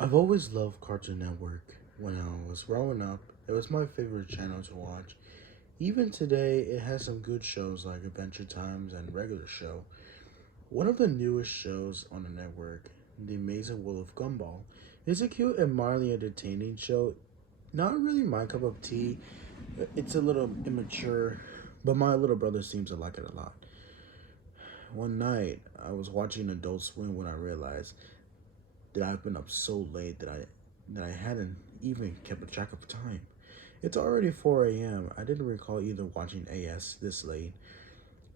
I've always loved Cartoon Network. When I was growing up, it was my favorite channel to watch. Even today, it has some good shows like Adventure Times and Regular Show. One of the newest shows on the network, The Amazing World of Gumball, is a cute and mildly entertaining show. Not really my cup of tea. It's a little immature, but my little brother seems to like it a lot. One night, I was watching Adult Swim when I realized that I've been up so late that I hadn't even kept a track of time. It's already 4 a.m. I didn't recall either watching AS this late,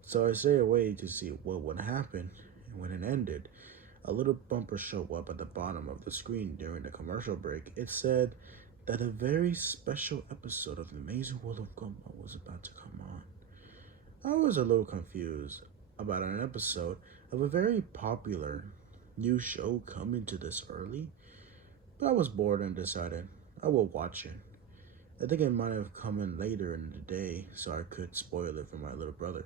so I stayed awake to see what would happen. And when it ended, a little bumper showed up at the bottom of the screen during the commercial break. It said that a very special episode of The Amazing World of Gumball was about to come on. I was a little confused about an episode of a very popular new show coming to this early, but I was bored and decided I would watch it. I think it might have come in later in the day so I could spoil it for my little brother.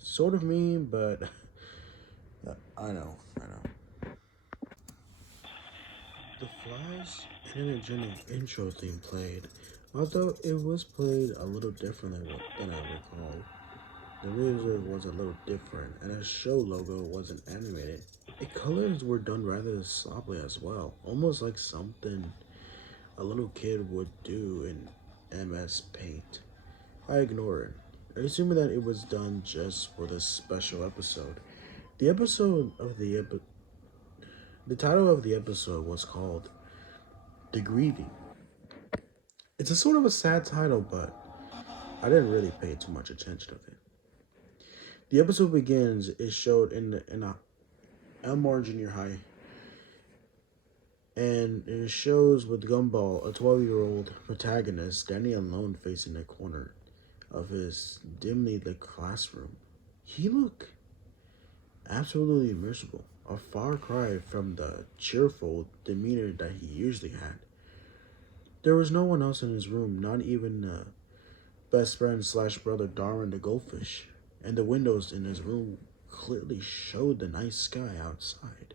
Sort of mean, but I know. The Fly's energetic intro theme played, although it was played a little differently than I recall. The music was a little different, and the show logo wasn't animated. The colors were done rather sloppily as well, almost like something a little kid would do in MS Paint. I ignored it, assuming that it was done just for this special episode. The episode of the title of the episode was called "The Grieving." It's a sort of a sad title, but I didn't really pay too much attention to it. The episode begins is showed in a Elmore Junior High, and it shows with Gumball, a 12-year-old protagonist, standing alone facing a corner of his dimly lit classroom. He looked absolutely miserable, a far cry from the cheerful demeanor that he usually had. There was no one else in his room, not even best friend slash brother Darwin the goldfish, and the windows in his room clearly showed the night sky outside.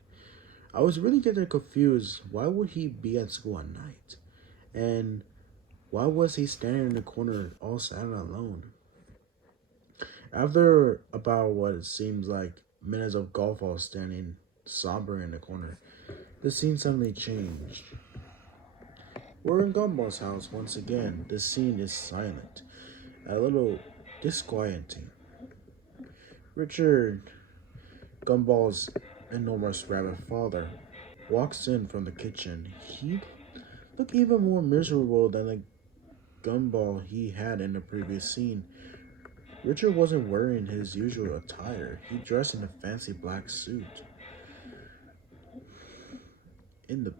I was really getting confused. Why would he be at school at night? And why was he standing in the corner all sad and alone? After about what it seems like minutes of golf while standing somber in the corner, the scene suddenly changed. We're in Gumball's house once again. The scene is silent, a little disquieting. Richard, Gumball's enormous rabbit father, walks in from the kitchen. He looked even more miserable than the Gumball he had in the previous scene. Richard wasn't wearing his usual attire. He dressed in a fancy black suit. In the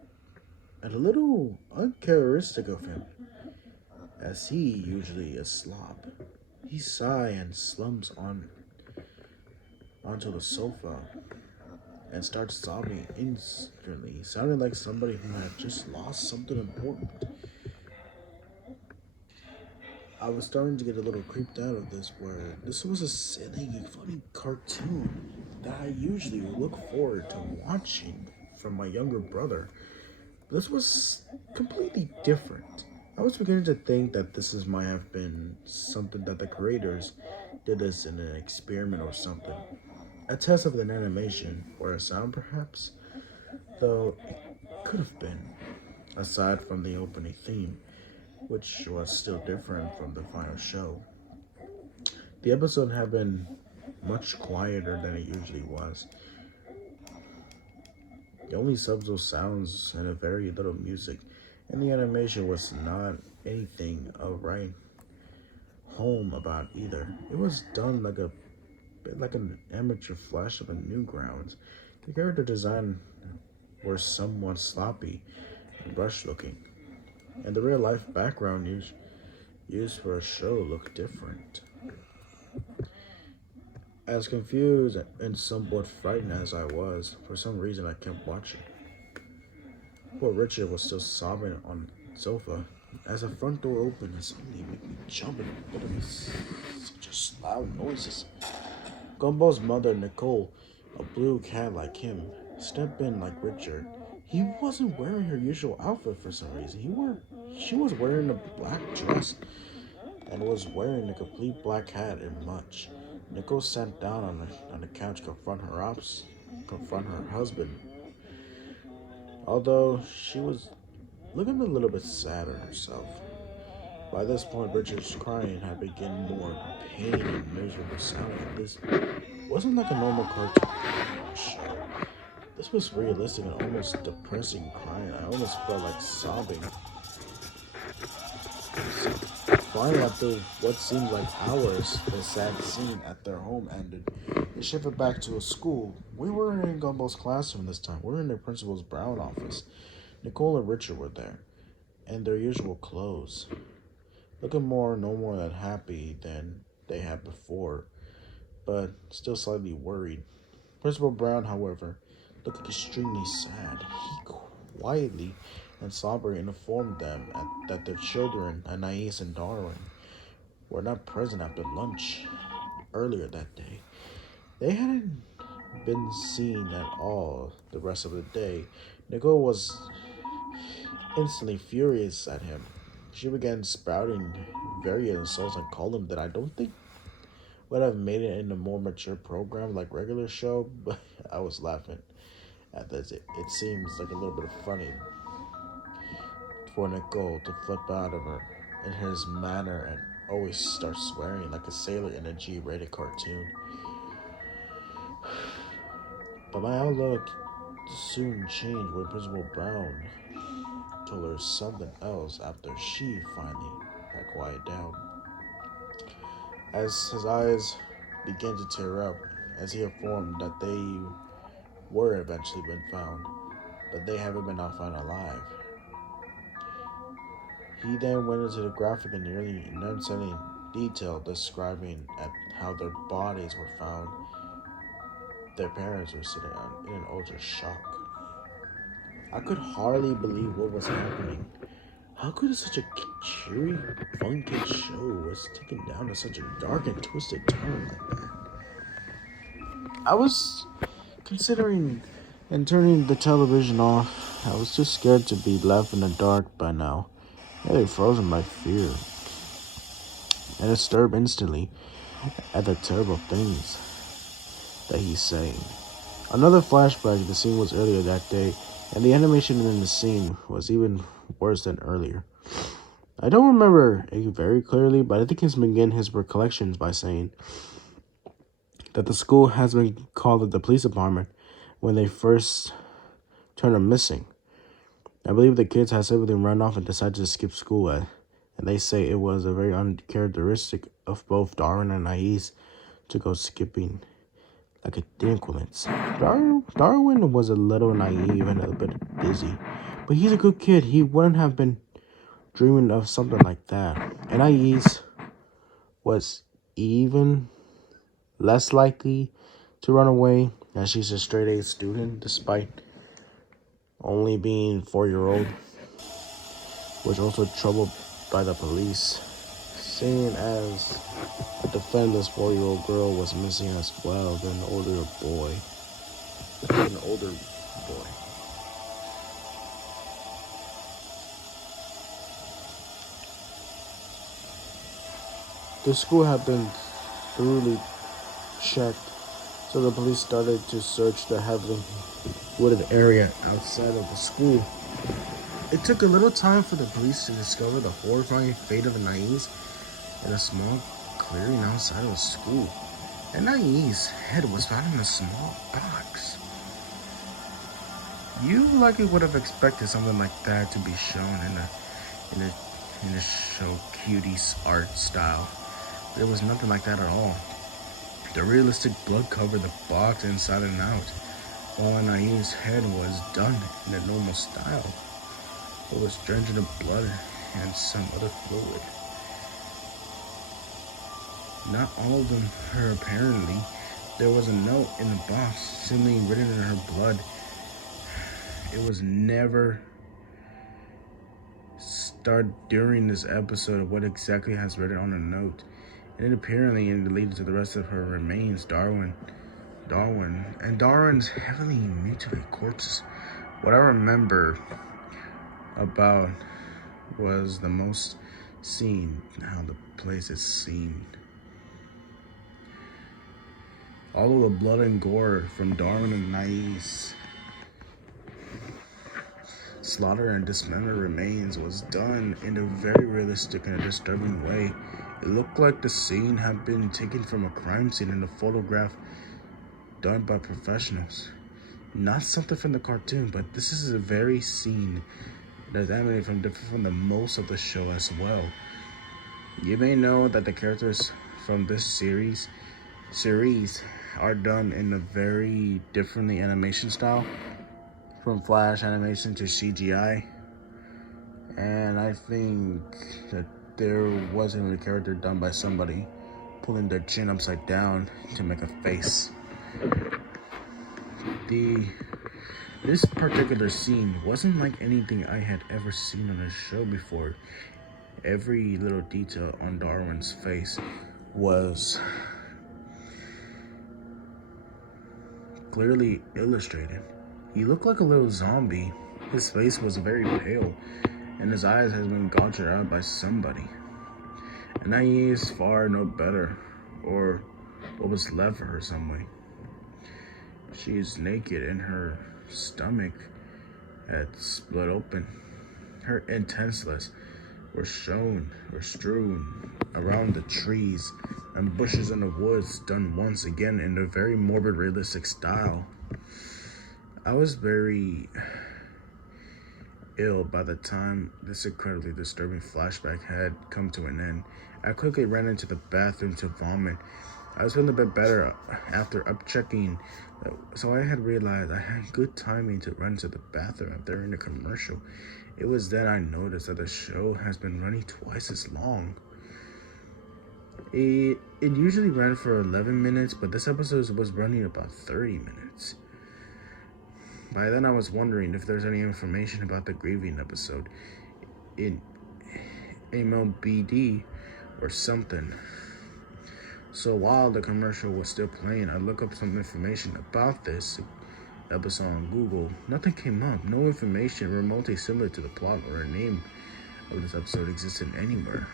and a little uncharacteristic of him, as he usually is slob. He sighs and slumps onto the sofa and starts sobbing instantly, sounding like somebody who had just lost something important. I was starting to get a little creeped out of this, where this was a silly, funny cartoon that I usually look forward to watching from my younger brother. This was completely different. I was beginning to think that might have been something that the creators did this in an experiment or something. A test of an animation or a sound, perhaps? Though it could have been, aside from the opening theme, which was still different from the final show. The episode had been much quieter than it usually was. The only subtle sounds and a very little music, and the animation was not anything of right home about either. It was done like a bit like an amateur flash of a newgrounds. The character design were somewhat sloppy and brush looking, and the real life background used for a show looked different. As confused and somewhat frightened as I was, for some reason I kept watching. Poor Richard was still sobbing on the sofa as the front door opened and suddenly made me jump in the middle of such loud noises. Gumball's mother, Nicole, a blue cat like him, stepped in like Richard. He wasn't wearing her usual outfit for some reason. She was wearing a black dress and was wearing a complete black hat and much. Nicole sat down on the couch, confront her husband. Although she was looking a little bit sad at herself. By this point, Richard's crying had begun more pain and miserable sound. This wasn't like a normal cartoon show. This was realistic and almost depressing crying. I almost felt like sobbing. Finally, after what seemed like hours, the sad scene at their home ended. They shifted back to a school. We were in Gumball's classroom this time. We were in the principal's Brown office. Nicole and Richard were there, in their usual clothes, looking no more than happy than they had before, but still slightly worried. Principal Brown, however, looked extremely sad. He quietly and soberly informed them that their children, Anais and Darwin, were not present after lunch earlier that day. They hadn't been seen at all the rest of the day. Nicole was instantly furious at him. She began spouting various insults and called him that I don't think would have made it in a more mature program like regular show, but I was laughing at this. It seems like a little bit funny for Nicole to flip out of her in his manner and always start swearing like a sailor in a G-rated cartoon. But my outlook soon changed when Principal Brown told her something else after she finally had quieted down. As his eyes began to tear up, as he informed that they were eventually been found, but they haven't been found alive. He then went into the graphic and nearly unsettling detail describing at how their bodies were found. Their parents were sitting in an ultra shock. I could hardly believe what was happening. How could such a cheery, fun kid show was taken down to such a dark and twisted turn like that? I was considering and turning the television off. I was too scared to be left in the dark by now. Nearly frozen by fear and disturbed instantly at the terrible things that he's saying. Another flashback, the scene was earlier that day, and the animation in the scene was even worse than earlier. I don't remember it very clearly, but I think he began his recollections by saying that the school has been called at the police department when they first turned them missing. I believe the kids had simply run off and decided to skip school, and they say it was a very uncharacteristic of both Darwin and Anais to go skipping like a delinquents. Darwin was a little naive and a bit dizzy, but he's a good kid. He wouldn't have been dreaming of something like that. And Anais was even less likely to run away, as she's a straight-A student, despite only being 4-year-old, was also troubled by the police, seeing as a defenseless 4-year-old girl was missing as well than an older boy. The school had been thoroughly checked, so the police started to search the heavily wooded area outside of the school. It took a little time for the police to discover the horrifying fate of Anais in a small clearing outside of the school. Anais' head was found in a small box. You likely would have expected something like that to be shown in a show cuties art style. There was nothing like that at all. The realistic blood covered the box inside and out, while Anais' head was done in a normal style. It was drenched in blood and some other fluid. Not all of them her apparently. There was a note in the box, simply written in her blood. It was never start during this episode of what exactly has written on the note. And it apparently leads to the rest of her remains, Darwin's heavily mutilated corpses What I remember about was the most scene, how the place is seen. All of the blood and gore from Darwin and Nai's slaughter and dismember remains was done in a very realistic and a disturbing way. It looked like the scene had been taken from a crime scene in a photograph done by professionals. Not something from the cartoon, but this is a very scene that's animated from different from the most of the show as well. You may know that the characters from this series are done in a very differently animation style, from flash animation to CGI, and I think that there wasn't a character done by somebody pulling their chin upside down to make a face. This particular scene wasn't like anything I had ever seen on a show before. Every little detail on Darwin's face was clearly illustrated. He looked like a little zombie. His face was very pale, and his eyes had been gouged out by somebody. And now he is far no better, or what was left of her some way. She is naked, and her stomach had split open. Her intestines were strewn around the trees and bushes in the woods, done once again in a very morbid, realistic style. I was very ill by the time this incredibly disturbing flashback had come to an end. I quickly ran into the bathroom to vomit. I was feeling a bit better after upchecking, so I had realized I had good timing to run to the bathroom after in the commercial. It was then I noticed that the show has been running twice as long. It usually ran for 11 minutes, but this episode was running about 30 minutes. By then I was wondering if there's any information about the Grieving episode in MLBD or something. So while the commercial was still playing, I looked up some information about this episode on Google. Nothing came up. No information remotely similar to the plot or the name of this episode existed anywhere.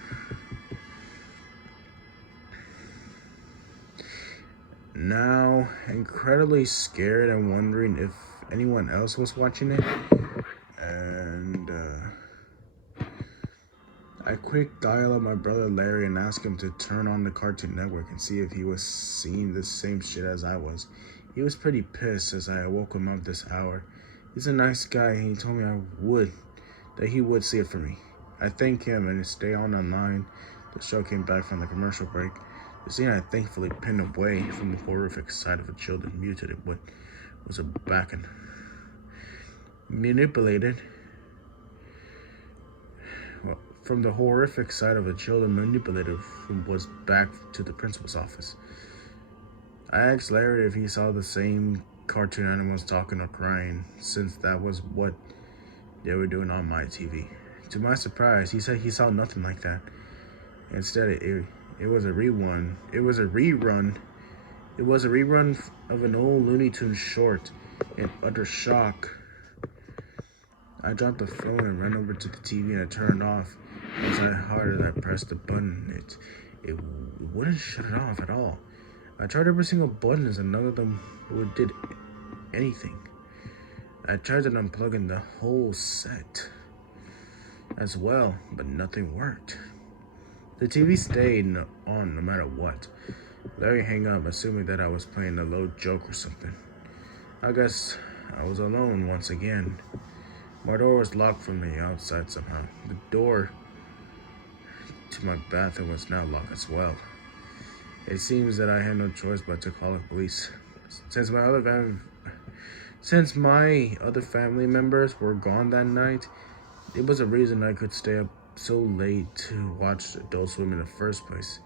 Now, incredibly scared and wondering if anyone else was watching it, and I quick dial up my brother Larry and asked him to turn on the Cartoon Network and see if he was seeing the same shit as I was. He was pretty pissed as I woke him up this hour. He's a nice guy, and he told me that he would see it for me. I thanked him and stay on online. The show came back from the commercial break. The scene I thankfully pinned away from the horrific sight of a children mutated what was a back and manipulated. Well, from the horrific sight of a children manipulated was back to the principal's office. I asked Larry if he saw the same cartoon animals talking or crying, since that was what they were doing on my TV. To my surprise, he said he saw nothing like that. Instead, it was a rerun. It was a rerun of an old Looney Tunes short. In utter shock, I dropped the phone and ran over to the TV and I turned it off. As I hard as I pressed the button, it wouldn't shut it off at all. I tried every single button and none of them did anything. I tried to unplug the whole set as well, but nothing worked. The TV stayed on no matter what. Larry hung up, assuming that I was playing a low joke or something. I guess I was alone once again. My door was locked from the outside somehow. The door to my bathroom was now locked as well. It seems that I had no choice but to call the police. Since my other family members were gone that night, it was a reason I could stay up so late to watch Adult Swim in the first place.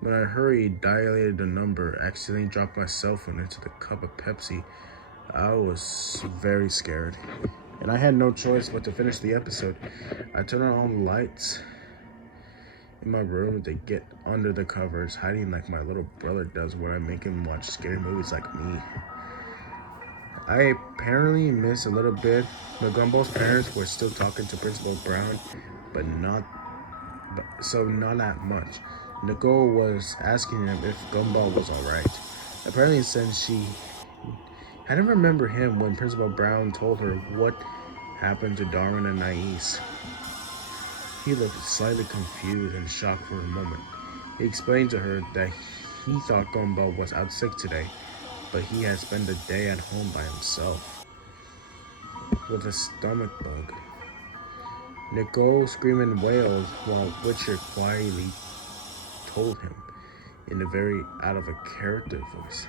When I hurried, dilated the number, accidentally dropped my cell phone into the cup of Pepsi, I was very scared. And I had no choice but to finish the episode. I turned on all the lights in my room to get under the covers, hiding like my little brother does when I make him watch scary movies like me. I apparently missed a little bit. The Gumball's parents were still talking to Principal Brown, but not that much. Nicole was asking him if Gumball was alright. Apparently, since she hadn't remembered him when Principal Brown told her what happened to Darwin and Nais. He looked slightly confused and shocked for a moment. He explained to her that he thought Gumball was out sick today, but he had spent the day at home by himself with a stomach bug. Nicole screamed and wailed while Witcher quietly told him in a very out of a character voice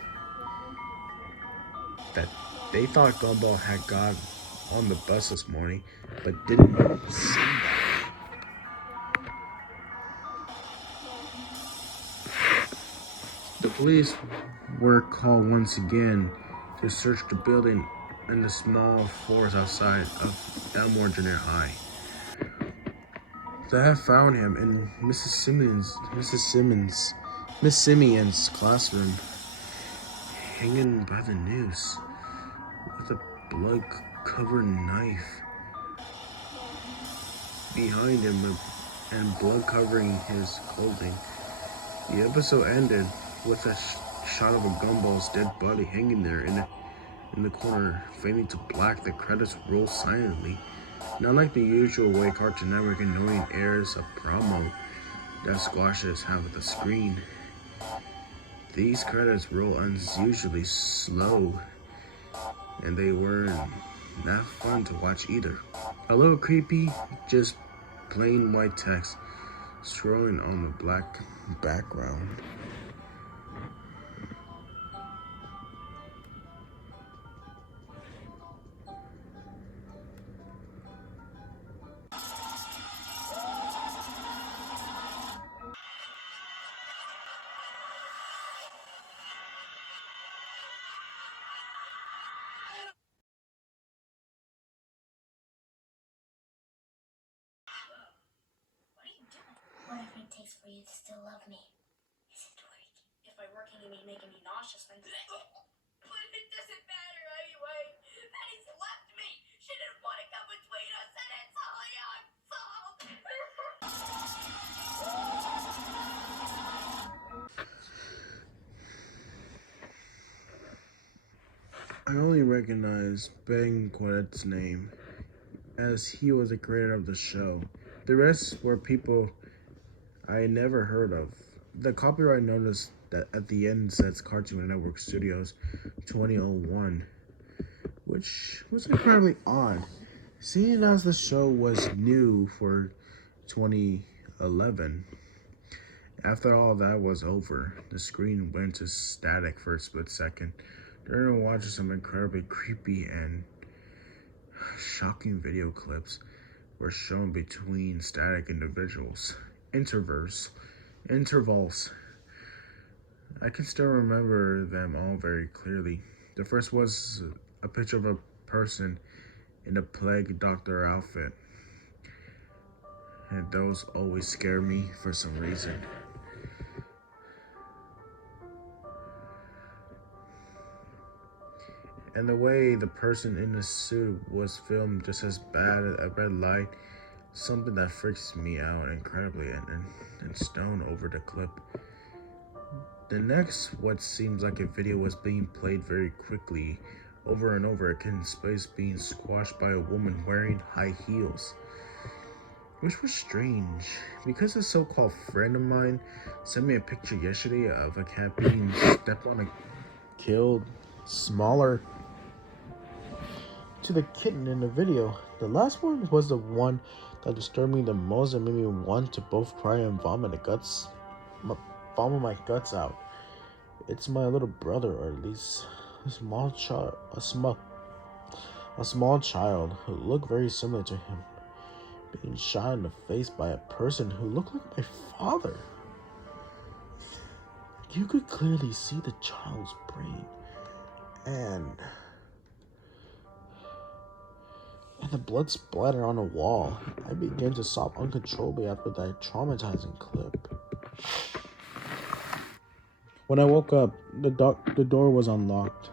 that they thought Gumball had got on the bus this morning, but didn't see that. The police were called once again to search the building and the small forest outside of Elmore Junior High. They had found him in Miss Simeon's classroom, hanging by the noose with a blood-covered knife behind him and blood covering his clothing. The episode ended with a shot of a Gumball's dead body hanging there in the corner, fading to black. The credits roll silently, not like the usual way Cartoon Network annoying airs a promo that squashes half of the screen. These credits roll unusually slow, and they weren't that fun to watch either. A little creepy, just plain white text scrolling on the black background. Whatever it takes for you to still love me. Is it working? If by working you mean making me nauseous, then... But it doesn't matter anyway. Penny's left me. She didn't want to come between us, and it's all your fault. I only recognize Ben Quadet's name, as he was the creator of the show. The rest were people I had never heard of. The copyright notice that at the end says Cartoon Network Studios 2001, which was incredibly odd, seeing as the show was new for 2011. After all that was over, the screen went to static for a split second. During watching some incredibly creepy and shocking video clips were shown between static intervals. I can still remember them all very clearly. The first was a picture of a person in a plague doctor outfit, and those always scare me for some reason. And the way the person in the suit was filmed just as bad as a red light, something that freaks me out incredibly, and stone over the clip. The next, what seems like a video, was being played very quickly, over and over again, space being squashed by a woman wearing high heels. Which was strange, because a so-called friend of mine sent me a picture yesterday of a cat being stepped on and killed, smaller to the kitten in the video. The last one was the one that disturbed me the most and made me want to both cry and vomit my guts out. It's my little brother, or at least a small child who looked very similar to him, being shot in the face by a person who looked like my father. You could clearly see the child's brain and the blood splattered on the wall. I began to sob uncontrollably after that traumatizing clip. When I woke up, the door was unlocked.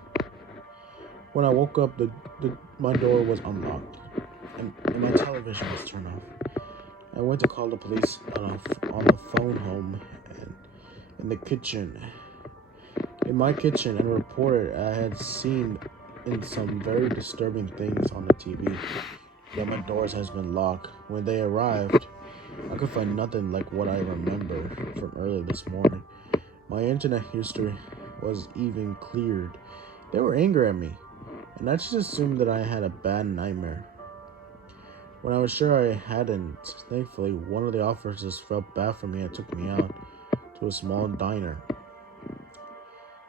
When I woke up, my door was unlocked, and my television was turned off. I went to call the police on the phone home and in the kitchen, in my kitchen, and reported I had seen in some very disturbing things on the TV. That my doors has been locked. When they arrived, I could find nothing like what I remember from early this morning. My internet history was even cleared. They were angry at me, and I just assumed that I had a bad nightmare. When I was sure I hadn't, thankfully, one of the officers felt bad for me and took me out to a small diner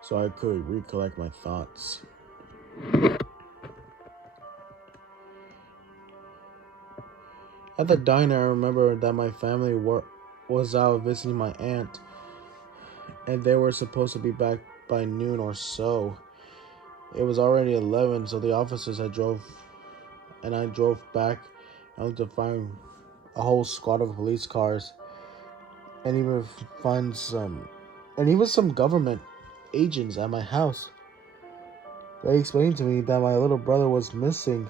so I could recollect my thoughts. At the diner, I remember that my family was out visiting my aunt, and they were supposed to be back by noon or so. It was already 11, so the officers had drove, and I drove back only to find a whole squad of police cars, and find some, and even some government agents at my house. They explained to me that my little brother was missing,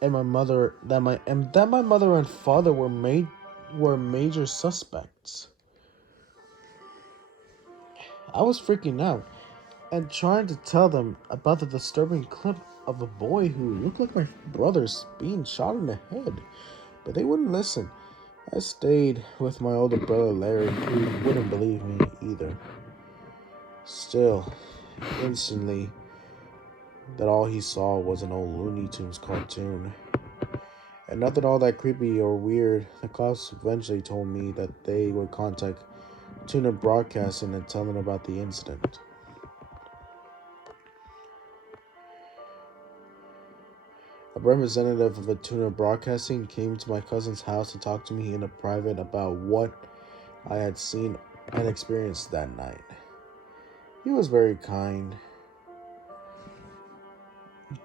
and my mother and father were major suspects. I was freaking out and trying to tell them about the disturbing clip of a boy who looked like my brother's being shot in the head, but they wouldn't listen. I stayed with my older brother Larry, who wouldn't believe me either. Still, instantly, that all he saw was an old Looney Tunes cartoon. And nothing all that creepy or weird. The cops eventually told me that they would contact Tuna Broadcasting and tell them about the incident. A representative of Tuna Broadcasting came to my cousin's house to talk to me in a private about what I had seen and experienced that night. He was very kind,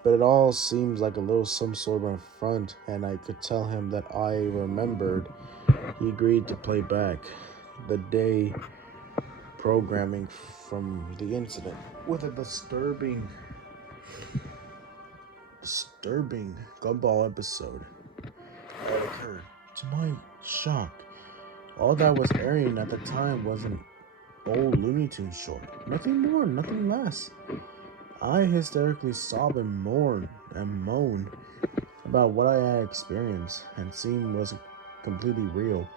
but it all seems like a little some sort of affront, and I could tell him that I remembered. He agreed to play back the day programming from the incident with a disturbing gumball episode that occurred. To my shock, all that was airing at the time was an old Looney Tunes short. Nothing more, nothing less. I hysterically sob and moan about what I had experienced and seen was completely real.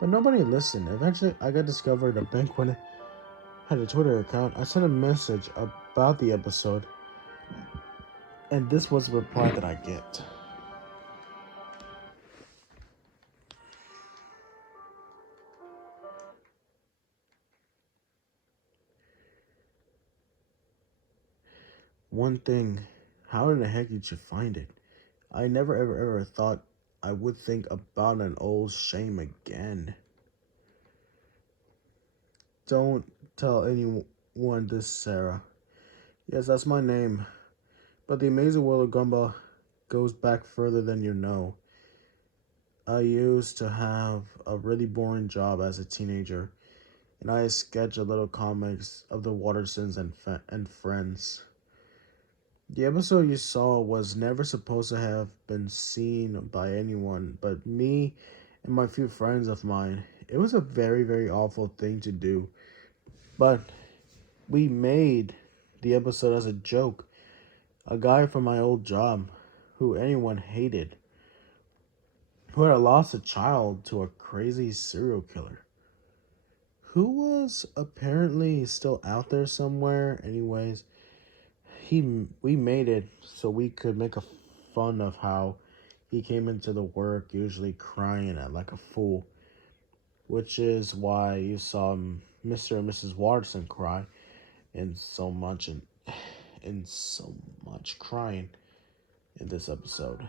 But nobody listened. Eventually, I got discovered a bank when I had a Twitter account. I sent a message about the episode, and this was the reply that I get. One thing, how in the heck did you find it? I never ever thought I would think about an old shame again. Don't tell anyone this, Sarah. Yes, that's my name. But the amazing world of Gumball goes back further than you know. I used to have a really boring job as a teenager, and I sketched a little comics of the Watersons and friends. The episode you saw was never supposed to have been seen by anyone but me and my few friends of mine. It was a very, very awful thing to do, but we made the episode as a joke. A guy from my old job, who anyone hated, who had lost a child to a crazy serial killer, who was apparently still out there somewhere. Anyways, we made it so we could make a fun of how he came into the work usually crying at like a fool, which is why you saw Mr. and Mrs. Watson cry and so much and so much crying in this episode.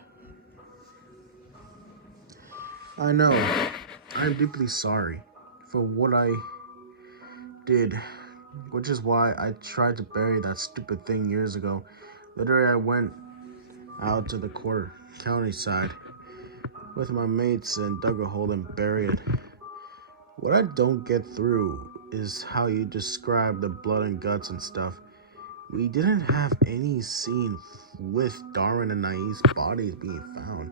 I know. I'm deeply sorry for what I did, which is why I tried to bury that stupid thing years ago. Literally, I went out to the countryside with my mates and dug a hole and buried it. What I don't get through is how you describe the blood and guts and stuff. We didn't have any scene with Darwin and Nai's bodies being found.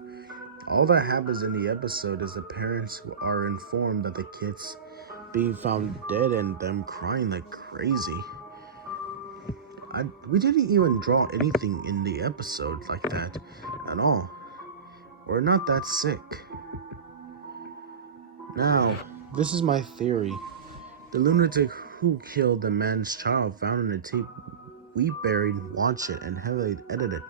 All that happens in the episode is the parents are informed that the kids being found dead and them crying like crazy. We didn't even draw anything in the episode like that at all. We're not that sick. Now, this is my theory. The lunatic who killed the man's child found in a tape we buried, watched it, and heavily edited.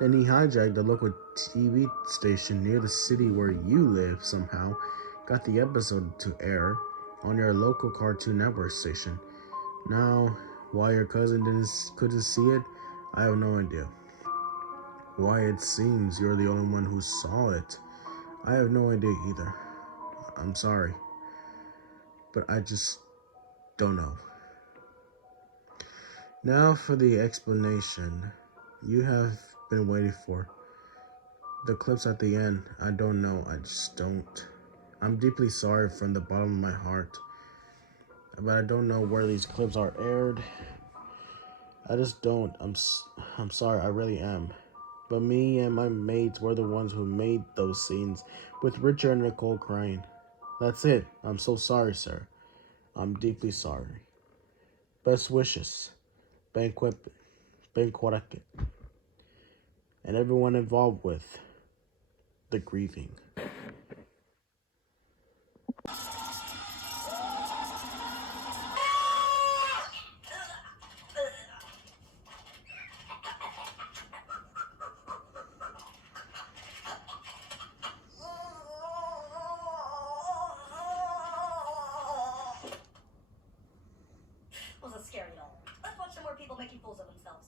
Then he hijacked the local TV station near the city where you live somehow, got the episode to air on your local Cartoon Network station. Now, why your cousin couldn't see it, I have no idea. Why it seems you're the only one who saw it, I have no idea either. I'm sorry, but I just don't know. Now for the explanation you have been waiting for. The clips at the end, I don't know, I just don't. I'm deeply sorry from the bottom of my heart, but I don't know where these clips are aired. I just don't. I'm sorry, I really am. But me and my mates were the ones who made those scenes with Richard and Nicole crying. That's it. I'm so sorry, sir. I'm deeply sorry. Best wishes, Ben Quaraket, and everyone involved with the grieving.